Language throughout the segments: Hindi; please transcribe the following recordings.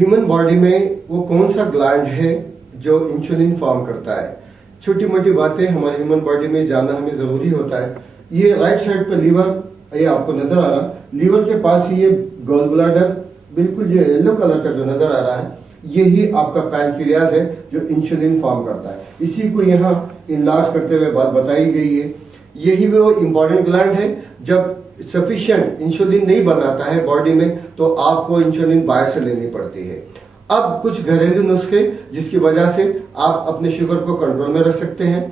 ह्यूमन बॉडी में वो कौन सा ग्लैंड है जो इंसुलिन फॉर्म करता है। छोटी मोटी बातें हमारे ह्यूमन बॉडी में जानना हमें जरूरी होता है। ये राइट साइड पर लीवर, ये आपको नजर आ रहा, लीवर के पास ही ये गॉल ब्लैडर बिल्कुल ये येलो कलर का जो नजर आ रहा है, यही आपका पैनक्रियाज है जो इंसुलिन फॉर्म करता है। इसी को यहाँ इनलार्ज करते हुए बात बताई गई है। यही वो इंपॉर्टेंट ग्लैंड है। जब सफिशिएंट इंसुलिन नहीं बनाता है बॉडी में तो आपको इंसुलिन बाहर से लेनी पड़ती है। अब कुछ घरेलू नुस्खे जिसकी वजह से आप अपने शुगर को कंट्रोल में रख सकते हैं।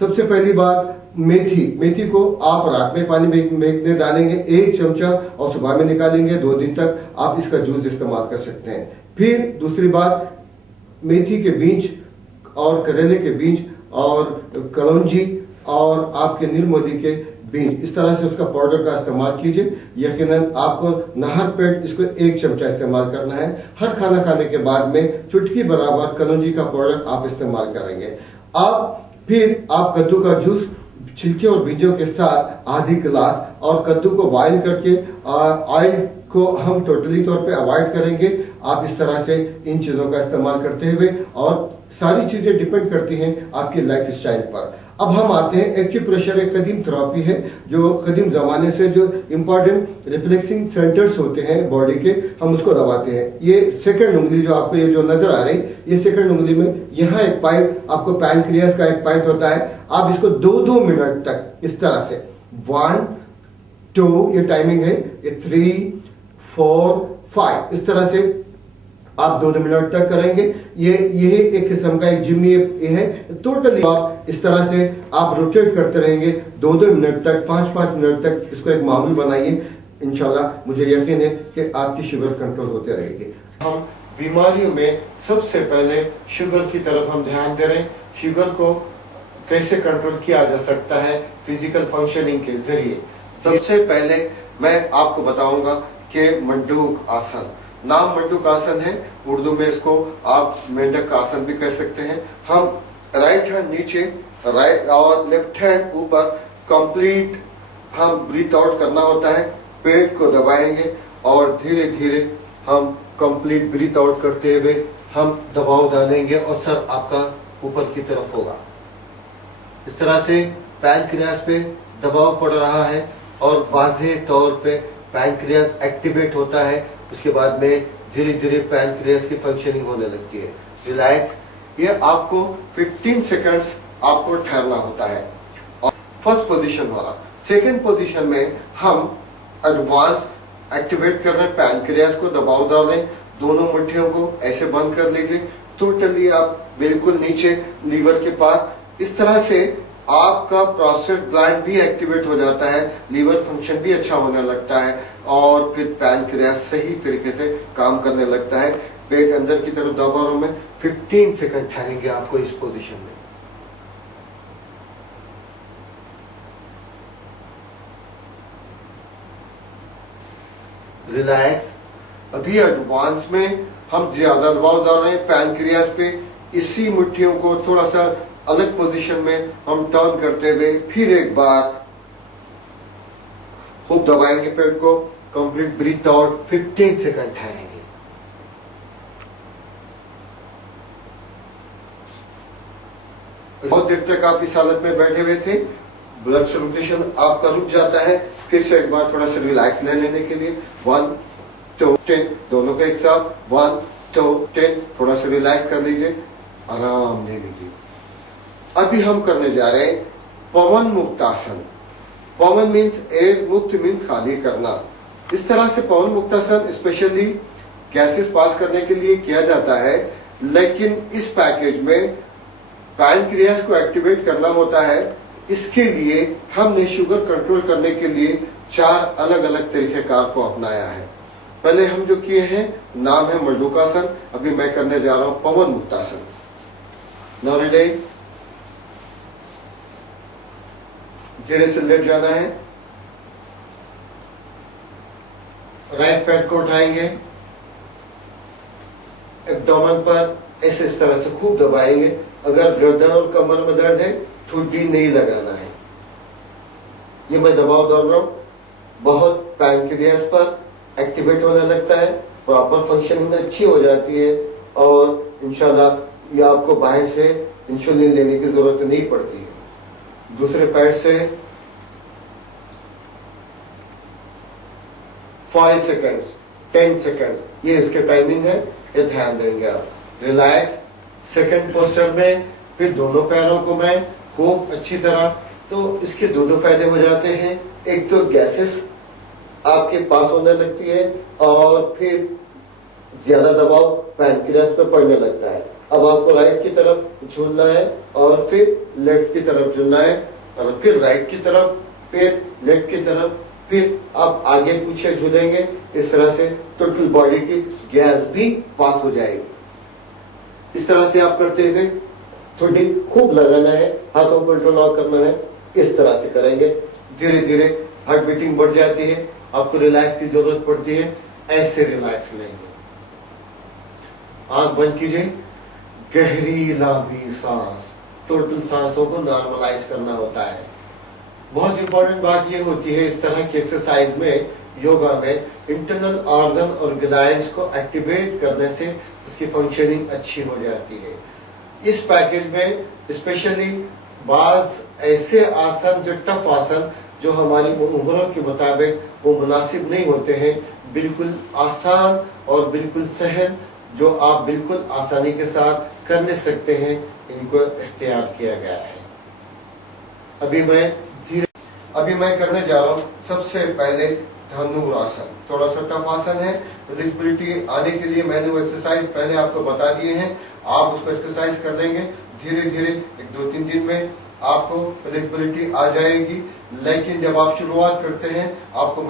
सबसे पहली बात, मेथी को आप रात में पानी में डालेंगे 1 चमचा और सुबह में निकालेंगे। 2 दिन तक आप इसका जूस इस्तेमाल कर सकते हैं। फिर दूसरी बात, मेथी के बीज और करेले के बीज और कलौंजी और आपके नीलमोदी के बीज, इस तरह से उसका पाउडर का इस्तेमाल कीजिए। यकीनन आपको नहर पेट इसको 1 चमचा इस्तेमाल करना है। हर खाना खाने के बाद में चुटकी बराबर कलौंजी का पाउडर आप इस्तेमाल करेंगे। फिर आप कद्दू का जूस छिलके और बीजों के साथ आधी गिलास, और कद्दू को बॉइल करके ऑयल को हम टोटली तौर पे अवॉइड करेंगे। आप इस तरह से इन चीजों का इस्तेमाल करते हुए, और सारी चीजें डिपेंड करती हैं आपकी लाइफ स्टाइल पर। अब हम आते हैं, एक्यूप्रेशर एक कदीम थेरेपी है जो कदीम जमाने से जो इंपॉर्टेंट रिफ्लेक्सिंग सेंटर्स होते हैं बॉडी के, हम उसको दबाते हैं। ये सेकंड उंगली जो आपको ये जो नजर आ रही, ये सेकंड उंगली में यहाँ एक पॉइंट, आपको पैनक्रियाज का एक पॉइंट होता है। आप इसको 2-2 मिनट तक इस तरह से 1, 2 ये टाइमिंग है, ये 3, 4, 5 इस तरह से आप 2 मिनट तक करेंगे। यही एक किस्म का एक जिम ये है। टोटली आप इस तरह से आप रोटेट करते रहेंगे 2-2 मिनट तक, 5-5 मिनट तक इसको एक मामूल बनाइए। इंशाल्लाह मुझे यकीन है कि आपकी शुगर कंट्रोल होते रहेगी। हम बीमारियों में सबसे पहले शुगर की तरफ हम ध्यान दे रहे हैं। शुगर को कैसे कंट्रोल किया जा सकता है फिजिकल फंक्शनिंग के जरिए। सबसे पहले मैं आपको बताऊंगा कि मंडूक आसन, नाम मंडूक आसन है, उर्दू में इसको आप मेंढक आसन भी कह सकते हैं। हम राइट हैंड नीचे, राइट और लेफ्ट हैंड ऊपर, कंप्लीट हम ब्रीथ आउट करना होता है। पेट को दबाएंगे और धीरे धीरे हम कंप्लीट ब्रीथ आउट करते हुए हम दबाव डालेंगे और सर आपका ऊपर की तरफ होगा। इस तरह से पैनक्रियाज पे दबाव पड़ रहा है और वाज़ेह तौर पे पैनक्रियाज एक्टिवेट होता है। उसके बाद में धीरे धीरे पैनक्रियाज की फंक्शनिंग होने लगती है। रिलैक्स, ये आपको 15 सेकंड्स आपको ठहरना होता है। और फर्स्ट पोजीशन वाला, सेकंड पोजीशन में हम एडवांस एक्टिवेट कर रहे हैं, पैनक्रियाज को दबाव डाल रहे हैं। दोनों मुट्ठियों को ऐसे बंद कर लीजिए, टोटली आप बिल्कुल नीचे लीवर के पास। इस तरह से आपका प्रोस्टेट ग्लैंड भी एक्टिवेट हो जाता है, लीवर फंक्शन भी अच्छा होने लगता है और फिर पैनक्रियाज सही तरीके से काम करने लगता है। पेट अंदर की तरफ दबा रहा हूं मैं, 15 सेकंड ठहरेंगे आपको इस पोजीशन में। रिलैक्स। अभी एडवांस में हम ज्यादा दबाव डाल रहे हैं पैनक्रियाज पे। इसी मुट्ठियों को थोड़ा सा अलग पोजीशन में हम टर्न करते हुए फिर एक बार खूब दबाएंगे पेट को, कंप्लीट ब्रीथ आउट, 15 सेकंड ठहरेंगे। बहुत देर तक आप इस हालत में बैठे हुए थे, ब्लड सर्कुलेशन आपका रुक जाता है। फिर से एक बार थोड़ा सा रिलैक्स ले लेने के लिए 1, 2, 10 दोनों के एक साथ, 1, 2, 10 थोड़ा सा रिलैक्स कर लीजिए, आराम ले लीजिए। अभी हम करने जा रहे हैं पवन मुक्त आसन। पवन मीन्स एयर, मुक्त मीन्स खाली करना। इस तरह से पवन मुक्त आसन स्पेशली गैसेस पास करने के लिए किया जाता है, लेकिन इस पैकेज में पैनक्रियाज को एक्टिवेट करना होता है। इसके लिए हमने शुगर कंट्रोल करने के लिए 4 अलग अलग तरीकेकार को अपनाया है। पहले हम जो किए हैं नाम है मंडूकासन, अभी मैं करने जा रहा हूं पवन मुक्तासन। नाउ रेडी, धीरे से लेट जाना है, राइट पैड को उठाएंगे, एब्डोमेन पर ऐसे इस तरह से खूब दबाएंगे। अगर गर्दन और कमर में दर्द है ठुड्डी नहीं लगाना है। ये मैं दबाव डाल रहा हूं, बहुत पैनक्रियाज पर एक्टिवेट होने लगता है। प्रॉपर फंक्शनिंग अच्छी हो जाती है और इंशाल्लाह ये आपको बाहर से इंसुलिन लेने की जरूरत नहीं पड़ती है। दूसरे पैर से 5 सेकंड्स 10 सेकंड्स ये इसके टाइमिंग है, ये ध्यान देंगे आप। रिलैक्स सेकंड पोस्चर में, फिर दोनों पैरों को मैं खूब अच्छी तरह, तो इसके दो फायदे हो जाते हैं। एक तो गैसेस आपके पास होने लगती है और फिर ज्यादा दबाव पैनक्रियास पे पड़ने लगता है। अब आपको राइट की तरफ झूलना है और फिर लेफ्ट की तरफ झूलना है और फिर राइट की तरफ, फिर लेफ्ट की तरफ, फिर आप आगे पीछे झूलेंगे। इस तरह से टोटल बॉडी की गैस भी पास हो जाएगी। इस तरह से आप करते हुए थोड़ी खूब लगाना है, हाथों को इंटरलॉक करना है, इस तरह से करेंगे। धीरे धीरे हार्ट बीटिंग बढ़ जाती है, आपको रिलैक्स की जरूरत पड़ती है, ऐसे रिलैक्स लेंगे। आंख बंद कीजिए, गहरी लंबी सांस, टोटल सांसों को नॉर्मलाइज करना होता है। बहुत इंपॉर्टेंट बात यह होती है इस तरह की एक्सरसाइज में, योगा में, इंटरनल ऑर्गन और ग्लैंड्स को एक्टिवेट करने से उसकी फंक्शनिंग अच्छी हो जाती है। इस पैकेज में स्पेशली बाज ऐसे आसन, जो टफ आसन, जो हमारी उम्रों के मुताबिक वो मुनासिब नहीं होते हैं, बिल्कुल आसान और बिल्कुल सहल, जो आप बिल्कुल आसानी के साथ कर ले सकते हैं, इनको इख्तियार किया गया है। अभी मैं करने जा रहा हूँ सबसे पहले धनुरासन। थोड़ा सा टफ आसन है, फ्लेक्सिबिलिटी आने के लिए मैंने वो एक्सरसाइज पहले आपको बता दिए हैं, आप उसको एक्सरसाइज कर लेंगे। धीरे धीरे 1-2-3 दिन में आपको फ्लेक्सिबिलिटी आ जाएगी। लेकिन जब आप शुरुआत करते हैं आपको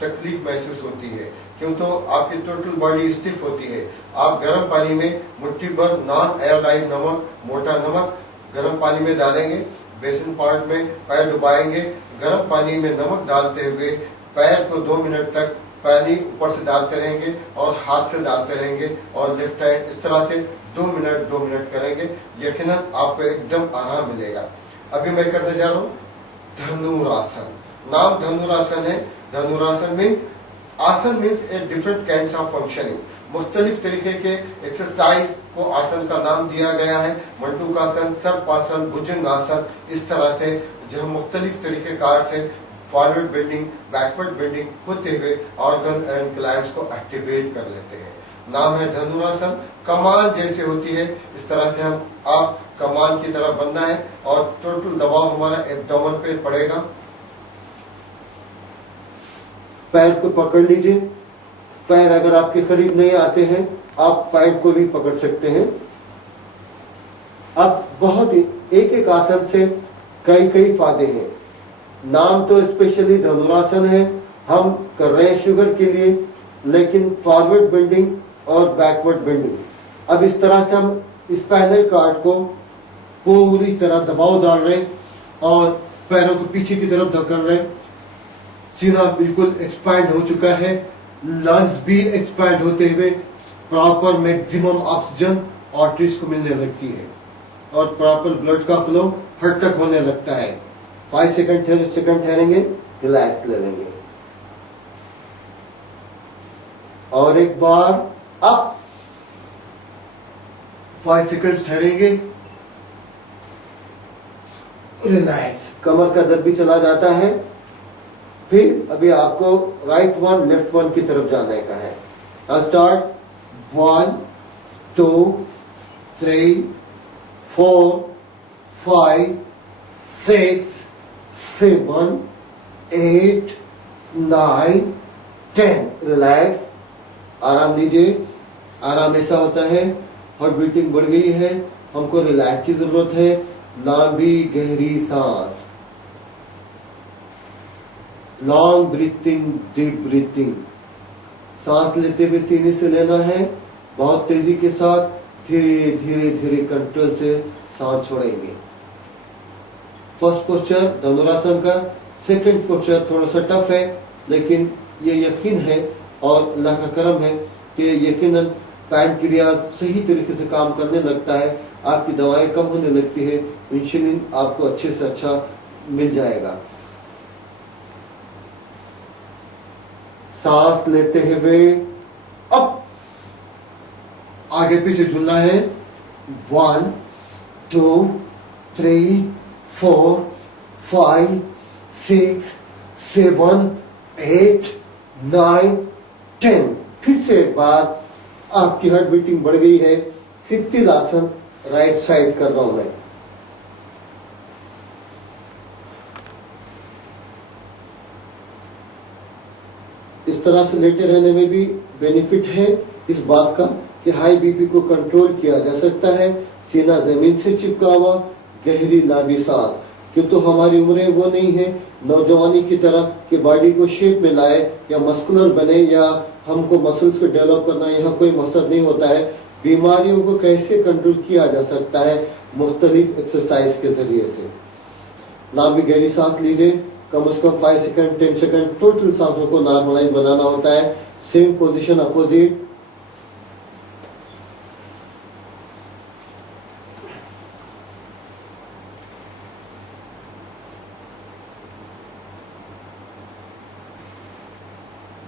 तकलीफ महसूस होती है, क्यों तो आपकी टोटल बॉडी स्टिफ होती है। आप गर्म पानी में मुट्ठी भर नॉन आयोडाइज नमक, मोटा नमक गर्म पानी में डालेंगे, बेसिन पार्ट में पैर डुबाएंगे, गर्म पानी में नमक डालते हुए पैर को 2 मिनट तक पानी ऊपर से डालते रहेंगे और हाथ से डालते रहेंगे और लेफ्ट हैंड इस तरह से 2 मिनट करेंगे। यकीनन आपको एकदम आराम मिलेगा। अभी मैं करने जा रहा हूँ धनुरासन। नाम धनुरासन है। धनुरासन मीन्स, आसन means a different kinds of functioning. मुख्तलिफ तरीके के एक्सरसाइज को आसन का नाम दिया गया है। मंडूकासन, सर्पासन, भुजंगासन, इस तरह से जो मुख्तलिफ तरीके कार से फॉरवर्ड बेंडिंग, बैकवर्ड बेंडिंग होते हुए ऑर्गन एंड ग्लैंड्स को एक्टिवेट कर लेते हैं। नाम है धनुरासन। कमान जैसे होती है, इस तरह से आप कमान की तरह बनना है और टोटल दबाव हमारा एब्डोमेन पे पड़ेगा। पैर को पकड़ लीजिए। पैर अगर आपके करीब नहीं आते हैं, आप पैर को भी पकड़ सकते हैं। अब बहुत एक एक आसन से कई फायदे हैं। नाम तो स्पेशली धनुरासन है, हम कर रहे हैं शुगर के लिए, लेकिन फॉरवर्ड बेंडिंग और बैकवर्ड बेंडिंग। अब इस तरह से हम स्पाइनल कॉर्ड को पूरी तरह दबाव डाल रहे हैं और पैरों को पीछे की तरफ धकेल रहे हैं। सीना बिल्कुल एक्सपैंड हो चुका है, लंग्स भी एक्सपैंड होते हुए प्रॉपर मैक्सिमम ऑक्सीजन आर्टरीज को मिलने लगती है और प्रॉपर ब्लड का फ्लो हर तक होने लगता है। 5 सेकंड ठहरेंगे, रिलैक्स ले लेंगे और एक बार अप 5 सेकंड ठहरेंगे, रिलैक्स। कमर का दर्द भी चला जाता है। फिर अभी आपको राइट वन लेफ्ट वन की तरफ जाने का है। स्टार्ट 1 2 3 4 5 6 7 8 9 10। रिलैक्स, आराम लीजिए। आराम ऐसा होता है, हार्ट बीटिंग बढ़ गई है, हमको रिलैक्स की जरूरत है। लंबी गहरी सांस, लॉन्ग ब्रीथिंग, डीप ब्रीथिंग। सांस लेते हुए सीने से लेना है, बहुत तेजी के साथ, धीरे धीरे कंट्रोल से सांस छोड़ेंगे। फर्स्ट पोस्चर धनुरासन का। सेकंड पोस्चर थोड़ा सा टफ है, लेकिन ये यकीन है और अल्लाह का करम है कि यकीनन पैनक्रियाज सही तरीके से काम करने लगता है, आपकी दवाएं कम होने लगती है, इंसुलिन आपको अच्छे से अच्छा मिल जाएगा। सांस लेते हुए अप आगे पीछे झूलना है। 1 2 3 4 5 6 7 8 9 10। फिर से एक बार आपकी हार्ट बीटिंग बढ़ गई है। सिद्धिल आसन राइट साइड कर रहा हूं मैं। इस तरह से लेटे रहने में भी बेनिफिट है इस बात का कि हाई बीपी को कंट्रोल किया जा सकता है। सीना जमीन से चिपका हुआ, गहरी नाभि साथ, किंतु हमारी उम्रें वो नहीं है नौजवानी की तरह कि बॉडी को शेप में लाए या मस्कुलर बने या हमको मसल्स को डेवलप करना, यहाँ कोई मकसद नहीं होता है। बीमारियों को कैसे कंट्रोल किया जा सकता है? मुख्तलिफ एक्सरसाइज के जरिए से। लंबी गहरी सांस लीजिए, कम से कम 5 सेकंड 10 सेकंड टोटल सांसों को नॉर्मलाइज बनाना होता है। Same position opposite.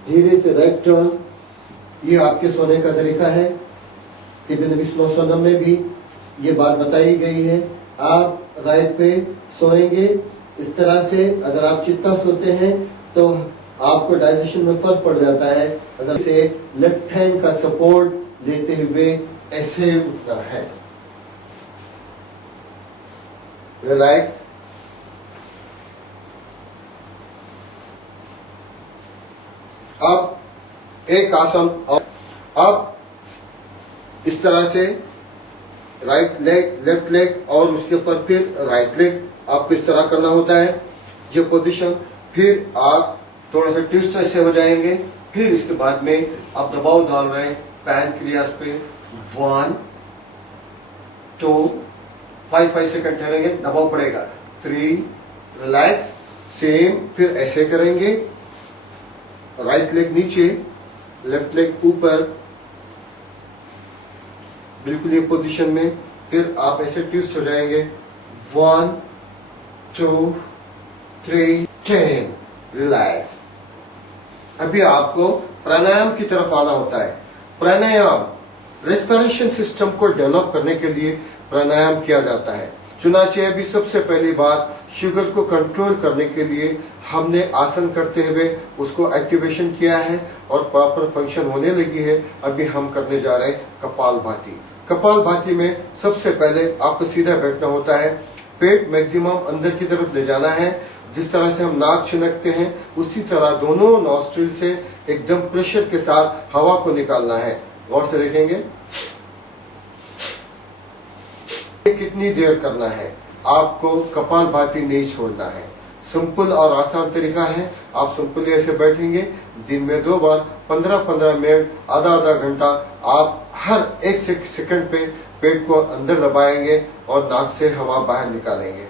धीरे से राइट टर्न। ये आपके सोने का तरीका है। इब्न नबी सल्लल्लाहु अलैहि वसल्लम में भी ये बात बताई गई है। आप राइट पे सोएंगे इस तरह से। अगर आप चित्ता सोते हैं तो आपको डाइजेशन में फर्क पड़ जाता है। अगर से लेफ्ट हैंड का सपोर्ट लेते हुए ऐसे उठना है। रिलैक्स। अब एक आसन और अब इस तरह से राइट लेग लेफ्ट लेग और उसके ऊपर फिर राइट लेग आपको इस तरह करना होता है। ये पोजीशन। फिर आप थोड़ा सा ट्विस्ट ऐसे हो जाएंगे। फिर इसके बाद में आप दबाव डाल रहे हैं पैनक्रियास पे। 1 2 5 सेकंड ठहरेंगे, दबाव पड़ेगा। 3 रिलैक्स। सेम फिर ऐसे करेंगे। राइट लेग नीचे, लेफ्ट लेग ऊपर, बिल्कुल ये पोजीशन में। फिर आप ऐसे ट्विस्ट हो जाएंगे। 1 2 3 10 रिलैक्स। अभी आपको प्राणायाम की तरफ आना होता है। प्राणायाम रेस्पिरेशन सिस्टम को डेवलप करने के लिए प्राणायाम किया जाता है। चुनाचे अभी सबसे पहली बार शुगर को कंट्रोल करने के लिए हमने आसन करते हुए उसको एक्टिवेशन किया है और प्रॉपर फंक्शन होने लगी है। अभी हम करने जा रहे हैं कपालभाति। कपालभाति में सबसे पहले आपको सीधा बैठना होता है। पेट मैक्सिमम अंदर की तरफ ले जाना है। जिस तरह से हम नाक छिनकते हैं उसी तरह दोनों नॉस्ट्रिल से एकदम प्रेशर के साथ हवा को निकालना है। गौर से देखेंगे कितनी देर करना है। आपको कपालभाति नहीं छोड़ना है। सिंपल और आसान तरीका है। आप सिंपली ऐसे बैठेंगे। दिन में 2 बार 15-15 मिनट, आधा घंटा आप हर 1 सेकंड पे पेट को अंदर दबाएंगे और नाक से हवा बाहर निकालेंगे।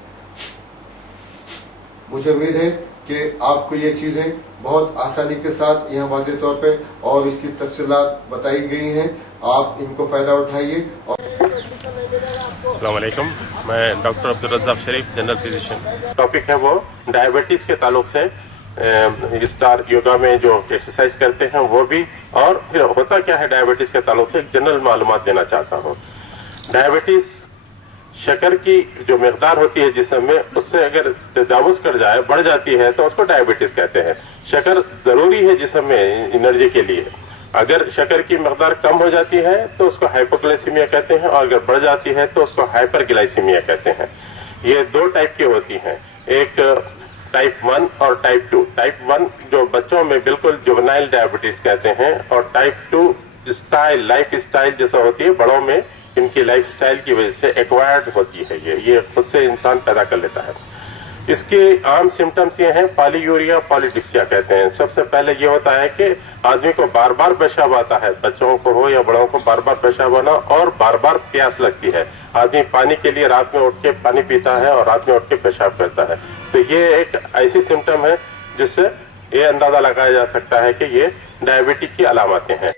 मुझे उम्मीद है कि आपको ये चीजें बहुत आसानी के साथ यहाँ वाज़ेह तौर पे और इसकी तफसीलात बताई गई हैं। आप इनको फायदा उठाइए। अस्सलाम वालेकुम, मैं डॉक्टर अब्दुल रज़्ज़ाक शरीफ, जनरल फिजिशियन। टॉपिक है वो डायबिटीज के ताल्लुक से स्टार योगा में जो एक्सरसाइज करते हैं वो भी, और फिर होता क्या है डायबिटीज के ताल्लुक से एक जनरल मालूमात देना चाहता हूँ। डायबिटीज शक्कर की जो मिकदार होती है जिस्म में, उससे अगर तजावुज कर जाए, बढ़ जाती है, तो उसको डायबिटीज कहते हैं। शक्कर जरूरी है जिस्म में एनर्जी के लिए। अगर शक्कर की मकदार कम हो जाती है तो उसको हाइपोग्लाइसीमिया कहते हैं, और अगर बढ़ जाती है तो उसको हाइपरग्लाइसीमिया कहते हैं। ये 2 टाइप की होती हैं, एक टाइप 1 और टाइप 2। टाइप 1 जो बच्चों में बिल्कुल जुवेनाइल डायबिटीज कहते हैं, और टाइप 2 स्टाइल लाइफ स्टाइल जैसा होती है, बड़ों में इनकी लाइफ स्टाइल की वजह से एक्वायर्ड होती है। ये खुद से इंसान पैदा कर लेता है। इसके आम सिम्टम्स ये हैं, पॉलीयूरिया पॉलीडिप्सिया कहते हैं। सबसे पहले ये होता है कि आदमी को बार बार पेशाब आता है, बच्चों को हो या बड़ों को बार बार पेशाब आना, और बार बार प्यास लगती है। आदमी पानी के लिए रात में उठ के पानी पीता है और रात में उठ के पेशाब करता है। तो ये एक ऐसी सिम्टम है जिससे ये अंदाजा लगाया जा सकता है कि ये डायबिटीज की अलामतें हैं।